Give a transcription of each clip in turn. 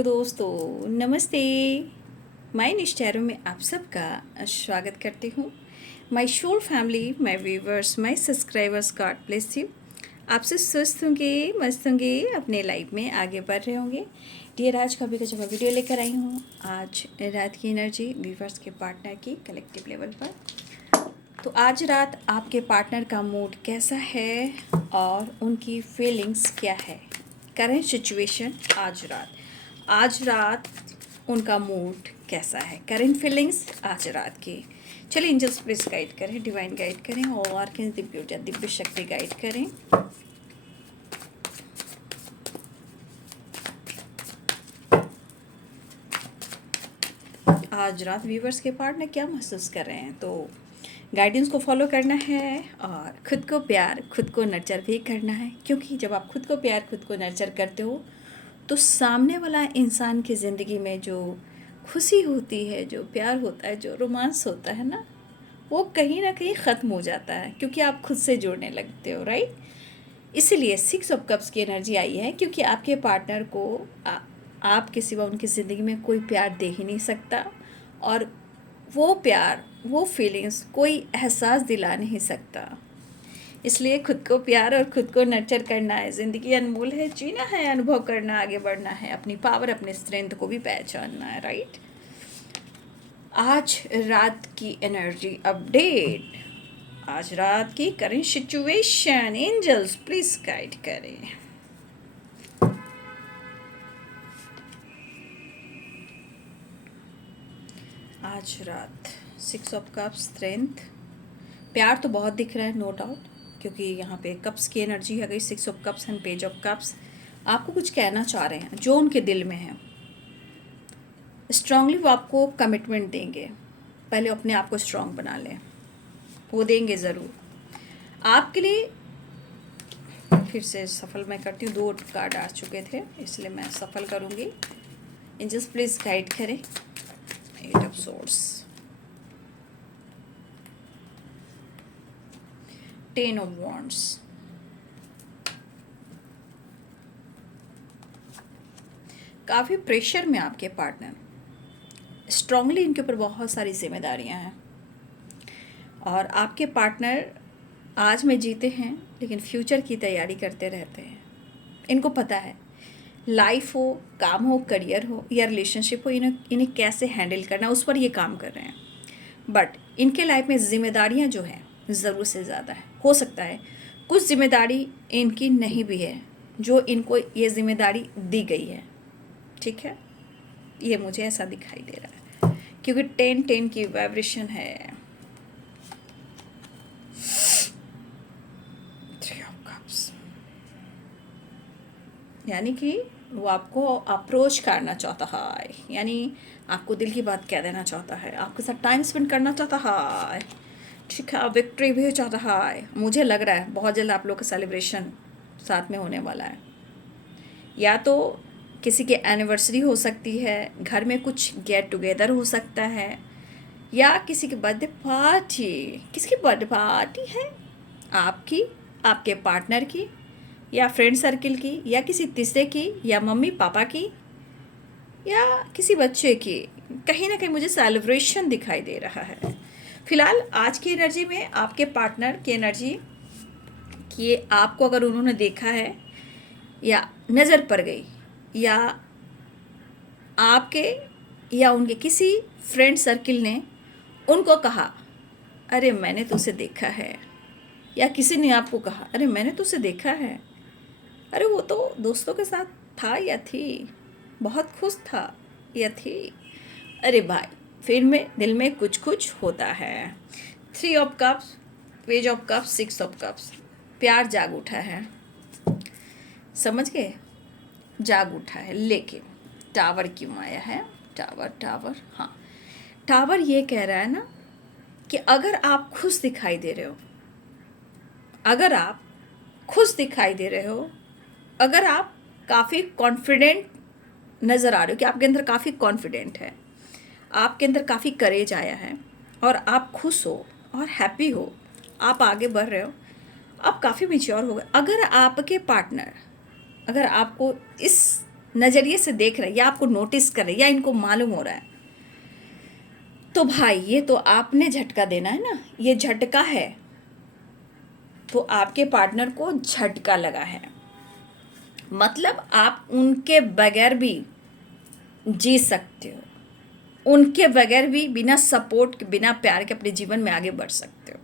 Hello दोस्तों, नमस्ते। My निश्चैरों में आप सबका स्वागत करती हूँ। My soul family, my viewers, my subscribers, God bless you. आपसे स्वस्थ होंगे, मस्त होंगे, अपने लाइफ में आगे बढ़ रहे होंगे। डियर, आज का भी जब वीडियो लेकर आई हूँ। आज रात की एनर्जी व्यूवर्स के पार्टनर की कलेक्टिव लेवल पर। तो आज रात आपके पार्टनर का मूड कैसा है और उनकी फीलिंग्स क्या है, करेंट सिचुएशन आज रात उनका मूड कैसा है, करेंट फीलिंग्स आज रात की। चलिए एंजल्स प्लीज गाइड करें, डिवाइन गाइड करें और दिव्य शक्ति गाइड करें। आज रात व्यूवर्स के पार्टनर क्या महसूस कर रहे हैं, तो गाइडेंस को फॉलो करना है और खुद को प्यार, खुद को नर्चर भी करना है। क्योंकि जब आप खुद को प्यार, खुद को नर्चर करते हो तो सामने वाला इंसान की ज़िंदगी में जो खुशी होती है, जो प्यार होता है, जो रोमांस होता है ना, वो कहीं ना कहीं ख़त्म हो जाता है, क्योंकि आप खुद से जुड़ने लगते हो, राइट। इसीलिए 6 ऑफ कप्स की एनर्जी आई है, क्योंकि आपके पार्टनर को आपके सिवा उनकी ज़िंदगी में कोई प्यार दे ही नहीं सकता, और वो प्यार, वो फीलिंग्स कोई एहसास दिला नहीं सकता। इसलिए खुद को प्यार और खुद को नर्चर करना है। ज़िंदगी अनमोल है, जीना है, अनुभव करना, आगे बढ़ना है, अपनी पावर, अपने स्ट्रेंथ को भी पहचानना है, राइट। आज रात की एनर्जी अपडेट, आज रात की current situation, angels please guide करें। आज रात 6 ऑफ कप्स, स्ट्रेंथ, प्यार तो बहुत दिख रहा है, नो डाउट, क्योंकि यहाँ पे कप्स की एनर्जी आ गई, 6 of cups and page of cups. आपको कुछ कहना चाह रहे हैं जो उनके दिल में है। स्ट्रांगली वो आपको कमिटमेंट देंगे। पहले अपने आप को स्ट्रांग बना लें, वो देंगे ज़रूर आपके लिए। फिर से सफल मैं करती हूँ, 2 कार्ड आ चुके थे, इसलिए मैं सफल करूँगी। एंजल्स प्लीज गाइड करें। 8 ऑफ सोर्ड्स, 10 ऑफ वॉन्ड्स, काफ़ी प्रेशर में आपके पार्टनर, स्ट्रांगली इनके ऊपर बहुत सारी जिम्मेदारियां हैं, और आपके पार्टनर आज में जीते हैं लेकिन फ्यूचर की तैयारी करते रहते हैं। इनको पता है लाइफ हो, काम हो, करियर हो या रिलेशनशिप हो, इन्हें कैसे हैंडल करना, उस पर ये काम कर रहे हैं। बट इनके लाइफ में जिम्मेदारियां जो हैं ज़रूर से ज़्यादा है। हो सकता है कुछ जिम्मेदारी इनकी नहीं भी है, जो इनको ये जिम्मेदारी दी गई है, ठीक है। ये मुझे ऐसा दिखाई दे रहा है, क्योंकि 10-10 की वाइब्रेशन है। 3 ऑफ कप्स, यानी कि वो आपको अप्रोच करना चाहता है, यानी आपको दिल की बात कह देना चाहता है, आपके साथ टाइम स्पेंड करना चाहता है, ठीक है, विक्ट्री भी चाहता है। मुझे लग रहा है बहुत जल्द आप लोग का सेलिब्रेशन साथ में होने वाला है, या तो किसी की एनिवर्सरी हो सकती है, घर में कुछ गेट टुगेदर हो सकता है, या किसी की बर्थडे पार्टी। किसकी बर्थडे पार्टी है? आपकी, आपके पार्टनर की, या फ्रेंड सर्किल की, या किसी तीसरे की, या मम्मी पापा की, या किसी बच्चे की। कहीं ना कहीं मुझे सेलिब्रेशन दिखाई दे रहा है। फिलहाल आज की एनर्जी में आपके पार्टनर की एनर्जी कि आपको अगर उन्होंने देखा है या नज़र पड़ गई, या आपके या उनके किसी फ्रेंड सर्किल ने उनको कहा, अरे मैंने तो उसे देखा है, या किसी ने आपको कहा, अरे मैंने तो उसे देखा है, अरे वो तो दोस्तों के साथ था या थी, बहुत खुश था या थी। अरे भाई, फिर में दिल में कुछ कुछ होता है। 3 of cups, page of cups, 6 of cups, प्यार जाग उठा है, समझ गए, जाग उठा है। लेकिन टावर क्यों आया है? टावर, हाँ, टावर ये कह रहा है ना कि अगर आप खुश दिखाई दे रहे हो, अगर आप खुश दिखाई दे रहे हो, अगर आप काफ़ी कॉन्फिडेंट नज़र आ रहे हो कि आपके अंदर काफ़ी कॉन्फिडेंट है, आपके अंदर काफ़ी करेज आया है, और आप खुश हो और हैप्पी हो, आप आगे बढ़ रहे हो, आप काफ़ी मैच्योर हो गए। अगर आपके पार्टनर, अगर आपको इस नज़रिए से देख रहे हैं या आपको नोटिस कर रहे हैं या इनको मालूम हो रहा है, तो भाई ये तो आपने झटका देना है ना। ये झटका है, तो आपके पार्टनर को झटका लगा है, मतलब आप उनके बगैर भी जी सकते हो, उनके बगैर भी बिना सपोर्ट के, बिना प्यार के अपने जीवन में आगे बढ़ सकते हो।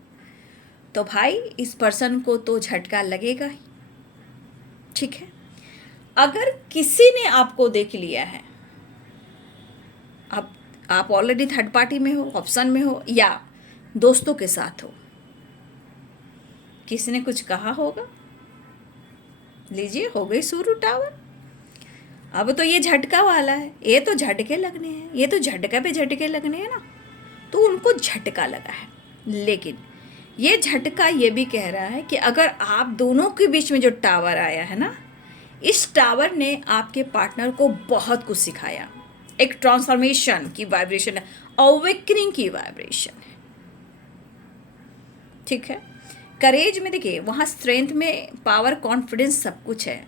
तो भाई इस पर्सन को तो झटका लगेगा ही, ठीक है। अगर किसी ने आपको देख लिया है, अब आप ऑलरेडी थर्ड पार्टी में हो, ऑप्शन में हो, या दोस्तों के साथ हो, किसी ने कुछ कहा होगा, लीजिए हो गई शुरू टावर। अब तो ये झटका वाला है, ये तो झटके लगने हैं, ये तो झटका पे झटके लगने हैं ना, तो उनको झटका लगा है। लेकिन ये झटका ये भी कह रहा है कि अगर आप दोनों के बीच में जो टावर आया है ना, इस टावर ने आपके पार्टनर को बहुत कुछ सिखाया। एक ट्रांसफॉर्मेशन की वाइब्रेशन है, अवेकनिंग की वाइब्रेशन है, ठीक है। करेज में देखिए, वहाँ स्ट्रेंथ में पावर, कॉन्फिडेंस सब कुछ है,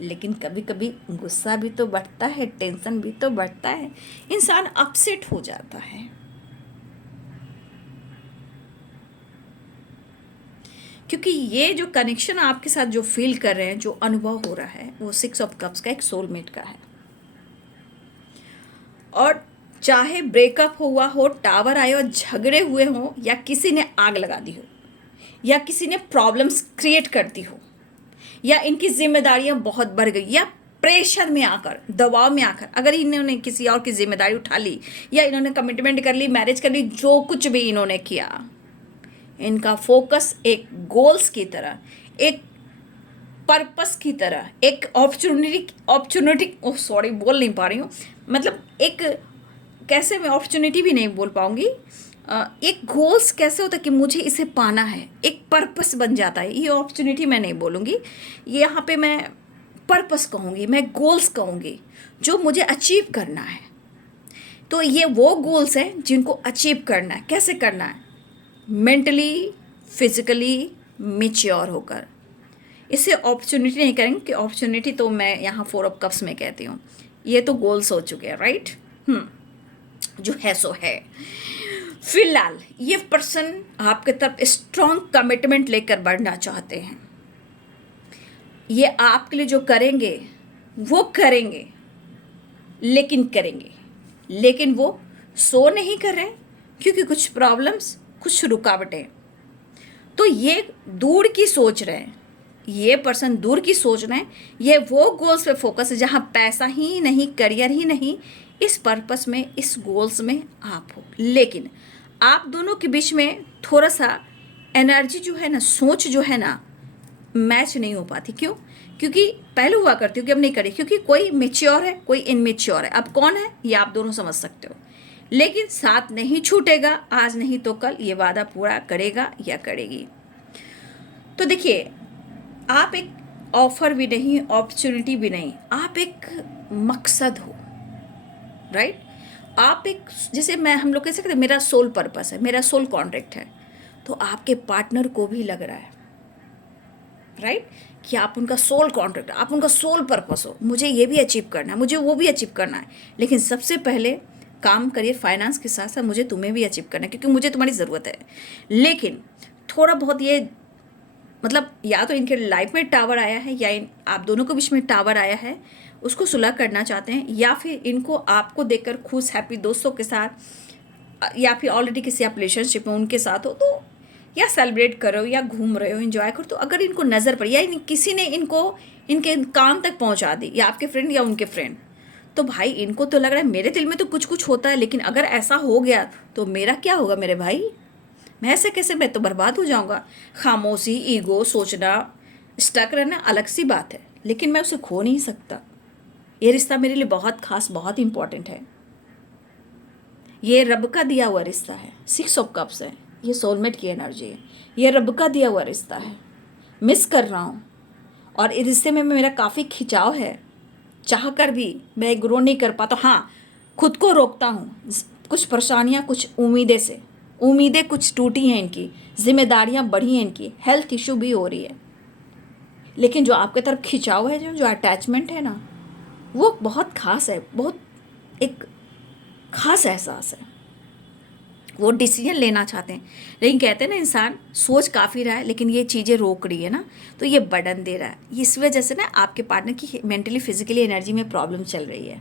लेकिन कभी कभी गुस्सा भी तो बढ़ता है, टेंशन भी तो बढ़ता है, इंसान अपसेट हो जाता है। क्योंकि ये जो कनेक्शन आपके साथ जो फील कर रहे हैं, जो अनुभव हो रहा है, वो 6 ऑफ कप्स का एक सोलमेट का है। और चाहे ब्रेकअप हुआ हो, टावर आए और झगड़े हुए हो, या किसी ने आग लगा दी हो, या किसी ने प्रॉब्लम्स क्रिएट कर दी हो, या इनकी जिम्मेदारियां बहुत बढ़ गई, या प्रेशर में आकर, दबाव में आकर अगर इन्होंने किसी और की जिम्मेदारी उठा ली, या इन्होंने कमिटमेंट कर ली, मैरिज कर ली, जो कुछ भी इन्होंने किया, इनका फोकस एक गोल्स की तरह, एक पर्पस की तरह, एक अपॉर्चुनिटी सॉरी बोल नहीं पा रही हूँ, मतलब एक, कैसे मैं अपॉर्चुनिटी भी नहीं बोल पाऊँगी, एक गोल्स कैसे होता है कि मुझे इसे पाना है, एक पर्पस बन जाता है। ये अपॉर्चुनिटी मैं नहीं बोलूँगी, ये यहाँ पे मैं पर्पस कहूँगी, मैं गोल्स कहूँगी, जो मुझे अचीव करना है। तो ये वो गोल्स हैं जिनको अचीव करना है। कैसे करना है? मेंटली, फिजिकली मैच्योर होकर। इसे अपॉर्चुनिटी नहीं करेंगे कि अपॉर्चुनिटी तो मैं यहाँ 4 ऑफ कप्स में कहती हूँ, ये तो गोल्स हो चुके हैं, राइट। जो है सो है। फिलहाल ये पर्सन आपके तरफ स्ट्रॉन्ग कमिटमेंट लेकर बढ़ना चाहते हैं। ये आपके लिए जो करेंगे वो करेंगे, लेकिन करेंगे, लेकिन वो सो नहीं कर रहे क्योंकि कुछ प्रॉब्लम्स, कुछ रुकावटें। तो ये दूर की सोच रहे हैं, ये पर्सन दूर की सोच रहे हैं। ये वो गोल्स पे फोकस है जहाँ पैसा ही नहीं, करियर ही नहीं, इस पर्पस में, इस गोल्स में आप हो। लेकिन आप दोनों के बीच में थोड़ा सा एनर्जी जो है ना, सोच जो है ना, मैच नहीं हो पाती। क्यों? क्योंकि पहले हुआ करती हूँ कि अब नहीं करी, क्योंकि कोई मेच्योर है, कोई इनमेच्योर है। अब कौन है ये आप दोनों समझ सकते हो। लेकिन साथ नहीं छूटेगा, आज नहीं तो कल ये वादा पूरा करेगा या करेगी। तो देखिए, आप एक ऑफर भी नहीं, अपॉर्चुनिटी भी नहीं, आप एक मकसद हो, राइट। आप एक, जैसे हम लोग कह सकते हैं मेरा सोल पर्पस है, मेरा सोल कॉन्ट्रैक्ट है। तो आपके पार्टनर को भी लग रहा है, राइट, कि आप उनका सोल कॉन्ट्रैक्ट, आप उनका सोल पर्पस हो। मुझे ये भी अचीव करना है, मुझे वो भी अचीव करना है, लेकिन सबसे पहले काम करिए फाइनेंस के साथ साथ, मुझे तुम्हें भी अचीव करना है क्योंकि मुझे तुम्हारी ज़रूरत है। लेकिन थोड़ा बहुत ये, मतलब या तो इनके लाइफ में टावर आया है, या आप दोनों के बीच में टावर आया है, उसको सुलह करना चाहते हैं, या फिर इनको आपको देखकर खुश, हैप्पी दोस्तों के साथ, या फिर ऑलरेडी किसी आप रिलेशनशिप में उनके साथ हो, तो या सेलिब्रेट कर रहे हो, या घूम रहे हो, एंजॉय करो। तो अगर इनको नज़र पड़ी, या किसी ने इनको इनके कान तक पहुंचा दी, या आपके फ्रेंड या उनके फ्रेंड, तो भाई इनको तो लग रहा है मेरे दिल में तो कुछ कुछ होता है, लेकिन अगर ऐसा हो गया तो मेरा क्या होगा मेरे भाई? मैं ऐसे कैसे, मैं तो बर्बाद हो जाऊंगा। खामोशी, ईगो, सोचना, स्टक रहना अलग सी बात है, लेकिन मैं उसे खो नहीं सकता। ये रिश्ता मेरे लिए बहुत खास, बहुत इंपॉर्टेंट है। ये रब का दिया हुआ रिश्ता है। 6 ऑफ कप्स है, ये सोलमेट की एनर्जी है, ये रब का दिया हुआ रिश्ता है। मिस कर रहा हूँ, और इस रिश्ते में मेरा काफ़ी खिंचाव है। चाह कर भी मैं ग्रो नहीं कर पाता। हाँ, खुद को रोकता हूँ, कुछ परेशानियाँ, कुछ उम्मीदें कुछ टूटी हैं इनकी, जिम्मेदारियाँ बढ़ी हैं इनकी, हेल्थ इशू भी हो रही है। लेकिन जो आपके तरफ खिंचाव है, जो अटैचमेंट है ना, वो बहुत ख़ास है, बहुत एक ख़ास एहसास है। वो डिसीजन लेना चाहते हैं, लेकिन कहते हैं ना इंसान सोच काफ़ी रहा है लेकिन ये चीज़ें रोक रही है ना, तो ये बर्डन दे रहा है। इस वजह से ना आपके पार्टनर की मेंटली फिजिकली एनर्जी में प्रॉब्लम चल रही है,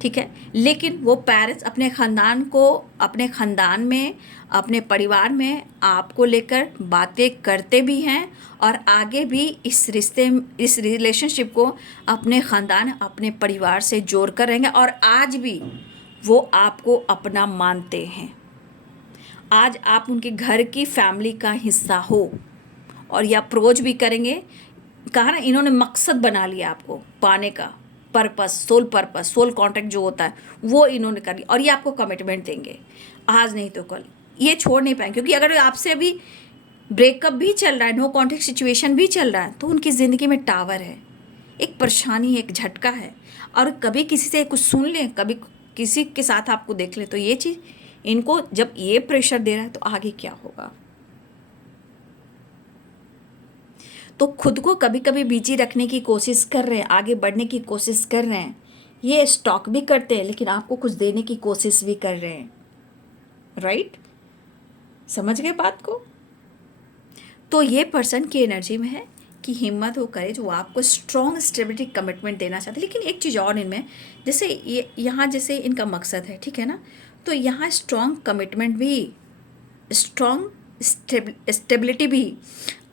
ठीक है। लेकिन वो पेरेंट्स अपने ख़ानदान को, अपने ख़ानदान में, अपने परिवार में आपको लेकर बातें करते भी हैं और आगे भी इस रिश्ते, इस रिलेशनशिप को अपने ख़ानदान, अपने परिवार से जोड़ कर रहेंगे और आज भी वो आपको अपना मानते हैं। आज आप उनके घर की फैमिली का हिस्सा हो और ये अप्रोच भी करेंगे। कहा ना, इन्होंने मकसद बना लिया आपको पाने का, पर्पस, सोल कॉन्ट्रैक्ट जो होता है वो इन्होंने कर लिया और ये आपको कमिटमेंट देंगे आज नहीं तो कल। ये छोड़ नहीं पाएंगे क्योंकि अगर आपसे अभी ब्रेकअप भी चल रहा है, नो कॉन्टैक्ट सिचुएशन भी चल रहा है, तो उनकी ज़िंदगी में टावर है, एक परेशानी, एक झटका है। और कभी किसी से कुछ सुन लें, कभी किसी के साथ आपको देख लें, तो ये चीज़ इनको जब ये प्रेशर दे रहा है तो आगे क्या होगा। तो खुद को कभी कभी बिजी रखने की कोशिश कर रहे हैं, आगे बढ़ने की कोशिश कर रहे हैं, ये स्टॉक भी करते हैं लेकिन आपको कुछ देने की कोशिश भी कर रहे हैं, राइट? समझ गए बात को? तो ये पर्सन की एनर्जी में है कि हिम्मत हो, करेज, वो आपको स्ट्रॉन्ग स्टेबिलिटी कमिटमेंट देना चाहते हैं। लेकिन एक चीज़ और इनमें, जैसे ये यहाँ जैसे इनका मकसद है, ठीक है ना, तो यहाँ स्ट्रॉन्ग कमिटमेंट भी, स्ट्रॉन्ग स्टेबिलिटी भी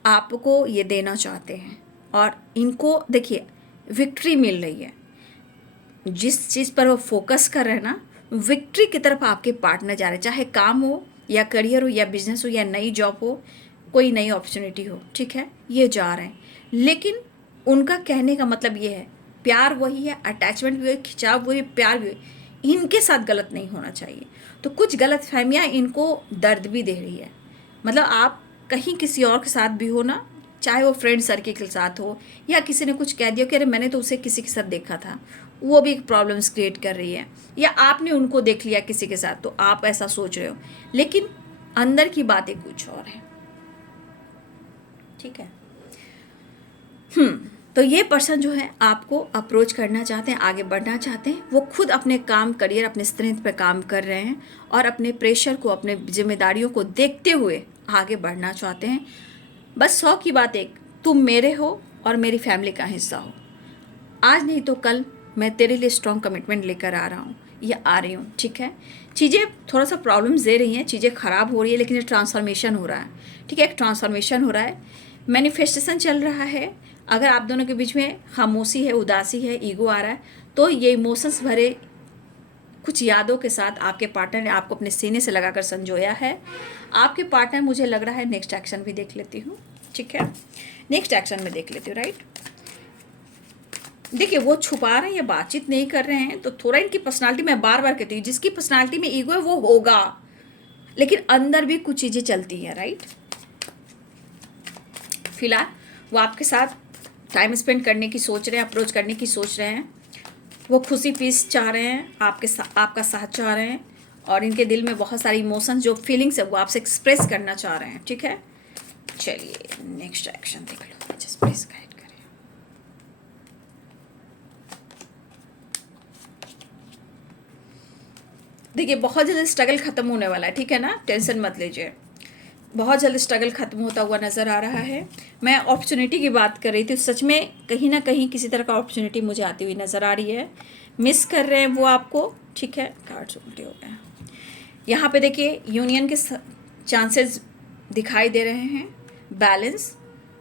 आपको ये देना चाहते हैं। और इनको देखिए विक्ट्री मिल रही है, जिस चीज़ पर वो फोकस कर रहे हैं ना, विक्ट्री की तरफ आपके पार्टनर जा रहे हैं, चाहे काम हो या करियर हो या बिजनेस हो या नई जॉब हो, कोई नई अपॉर्चुनिटी हो, ठीक है, ये जा रहे हैं। लेकिन उनका कहने का मतलब ये है, प्यार वही है, अटैचमेंट भी वही, खिंचाव वही, प्यार भी वही, इनके साथ गलत नहीं होना चाहिए। तो कुछ गलत फहमियाँ इनको दर्द भी दे रही है। मतलब आप कहीं किसी और के साथ भी हो ना, चाहे वो फ्रेंड सर्किल के साथ हो या किसी ने कुछ कह दिया कि अरे मैंने तो उसे किसी के साथ देखा था, वो भी एक प्रॉब्लम्स क्रिएट कर रही है, या आपने उनको देख लिया किसी के साथ तो आप ऐसा सोच रहे हो, लेकिन अंदर की बातें कुछ और है, ठीक है। तो ये पर्सन जो है आपको अप्रोच करना चाहते हैं, आगे बढ़ना चाहते हैं, वो खुद अपने काम, करियर, अपने स्ट्रेंथ पे काम कर रहे हैं और अपने प्रेशर को, अपने जिम्मेदारियों को देखते हुए आगे बढ़ना चाहते हैं। बस 100 की बात एक, तुम मेरे हो और मेरी फैमिली का हिस्सा हो, आज नहीं तो कल मैं तेरे लिए स्ट्रॉन्ग कमिटमेंट लेकर आ रहा हूँ या आ रही हूँ, ठीक है। चीज़ें थोड़ा सा प्रॉब्लम्स दे रही हैं, चीज़ें ख़राब हो रही है, लेकिन ये ट्रांसफॉर्मेशन हो रहा है, ठीक है, एक ट्रांसफॉर्मेशन हो रहा है, मैनिफेस्टेशन चल रहा है। अगर आप दोनों के बीच में खामोशी है, उदासी है, ईगो आ रहा है, तो ये इमोशंस भरे कुछ यादों के साथ आपके पार्टनर ने आपको अपने सीने से लगाकर संजोया है। आपके पार्टनर, मुझे लग रहा है, नेक्स्ट एक्शन भी देख लेती हूँ, ठीक है, नेक्स्ट एक्शन में देख लेती हूँ, राइट। देखिए वो छुपा रहे हैं या बातचीत नहीं कर रहे हैं, तो थोड़ा इनकी पर्सनालिटी, मैं बार बार कहती हूँ, जिसकी पर्सनालिटी में ईगो है वो होगा, लेकिन अंदर भी कुछ चीज़ें चलती हैं, राइट। फिलहाल वो आपके साथ टाइम स्पेंड करने की सोच रहे हैं, अप्रोच करने की सोच रहे हैं, वो खुशी पीस चाह रहे हैं, आपका साथ चाह रहे हैं, और इनके दिल में बहुत सारी इमोशंस, जो फीलिंग्स है वो आपसे एक्सप्रेस करना चाह रहे हैं, ठीक है। चलिए नेक्स्ट एक्शन देख लो, जस्ट प्लीज गाइड करें। देखिए बहुत जल्द स्ट्रगल खत्म होने वाला है, ठीक है ना, टेंशन मत लीजिए, बहुत जल्द स्ट्रगल खत्म होता हुआ नज़र आ रहा है। मैं अपॉर्चुनिटी की बात कर रही थी, सच में कहीं ना कहीं किसी तरह का अपॉर्चुनिटी मुझे आती हुई नज़र आ रही है, मिस कर रहे हैं वो आपको, ठीक है। कार्ड्स उल्टे हो गए, यहाँ पे देखिए यूनियन के चांसेस दिखाई दे रहे हैं, बैलेंस,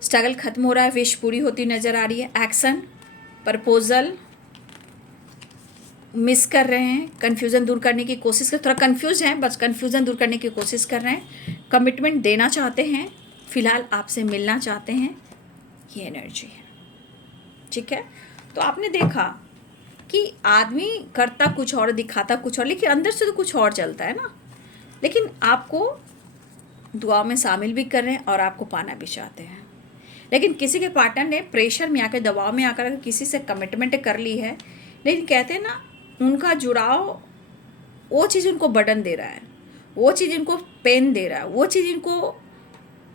स्ट्रगल खत्म हो रहा है, विश पूरी होती नज़र आ रही है, एक्शन, प्रपोजल मिस कर रहे हैं, कन्फ्यूज़न दूर करने की कोशिश कर, थोड़ा कन्फ्यूज हैं, बस कन्फ्यूज़न दूर करने की कोशिश कर रहे हैं, कमिटमेंट देना चाहते हैं, फिलहाल आपसे मिलना चाहते हैं, ये एनर्जी है, ठीक है। तो आपने देखा कि आदमी करता कुछ और, दिखाता कुछ और, लेकिन अंदर से तो कुछ और चलता है ना। लेकिन आपको दुआ में शामिल भी कर रहे हैं और आपको पाना भी चाहते हैं, लेकिन किसी के पार्टनर ने प्रेशर में आकर, दबाव में आकर किसी से कमिटमेंट कर ली है, लेकिन कहते हैं ना, उनका जुड़ाव, वो चीज़ उनको बर्डन दे रहा है, वो चीज़ इनको पेन दे रहा है, वो चीज़ इनको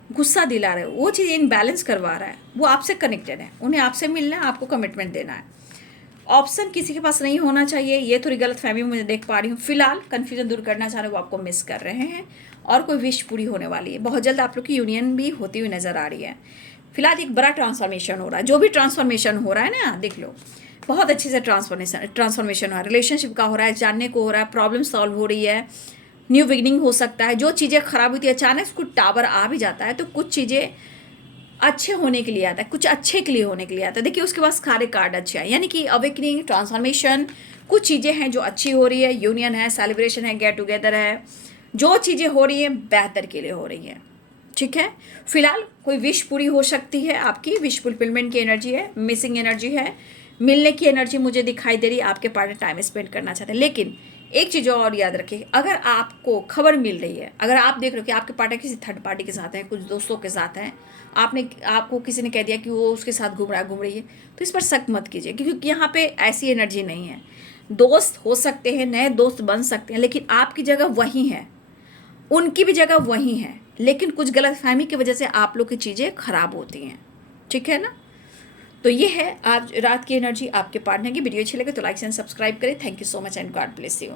गुस्सा दिला रहा है, वो चीज़ इनबैलेंस करवा रहा है, वो आपसे कनेक्टेड है, उन्हें आपसे मिलना है, आपको कमिटमेंट देना है। ऑप्शन किसी के पास नहीं होना चाहिए, ये थोड़ी गलत फहमी मुझे देख पा रही हूँ। फिलहाल कन्फ्यूजन दूर करना चाह रहे हो, वो आपको मिस कर रहे हैं और कोई विश पूरी होने वाली है। बहुत जल्द आप लोग की यूनियन भी होती हुई नजर आ रही है। फिलहाल एक बड़ा ट्रांसफॉर्मेशन हो रहा है, जो भी ट्रांसफॉर्मेशन हो रहा है ना, देख लो बहुत अच्छे से ट्रांसफॉर्मेशन हो रहा है, रिलेशनशिप का हो रहा है, जानने को हो रहा है, प्रॉब्लम सॉल्व हो रही है, न्यू बिगिनिंग हो सकता है। जो चीज़ें खराब हुई थी अचानक कुछ टावर आ भी जाता है, तो कुछ चीज़ें अच्छे होने के लिए आता है, कुछ अच्छे के लिए होने के लिए आता है। देखिए उसके पास सारे कार्ड अच्छे हैं, यानी कि अवेकनिंग, ट्रांसफॉर्मेशन, कुछ चीज़ें हैं जो अच्छी हो रही है, यूनियन है, सेलिब्रेशन है, गेट टुगेदर है, जो चीज़ें हो रही हैं बेहतर के लिए हो रही हैं। ठीक है, फिलहाल कोई विश पूरी हो सकती है, आपकी विश फुलफिलमेंट की एनर्जी है, मिसिंग एनर्जी है, मिलने की एनर्जी मुझे दिखाई दे रही है, आपके पार्टनर टाइम स्पेंड करना चाहते हैं। लेकिन एक चीज़ और याद रखिए, अगर आपको खबर मिल रही है, अगर आप देख रहे हो कि आपके पार्टनर किसी थर्ड पार्टी के साथ है, कुछ दोस्तों के साथ हैं, आपको किसी ने कह दिया कि वो उसके साथ घूम रही है, तो इस पर शक मत कीजिए, क्योंकि यहाँ पे ऐसी एनर्जी नहीं है। दोस्त हो सकते हैं, नए दोस्त बन सकते हैं, लेकिन आपकी जगह वही है, उनकी भी जगह वही है, लेकिन कुछ गलतफहमी की वजह से आप लोग की चीज़ें खराब होती हैं। ठीक है ना? तो ये है आज रात की एनर्जी आपके पार्टनर की। वीडियो अच्छी लगे तो लाइक एंड सब्सक्राइब करें। Thank you so much and God bless you.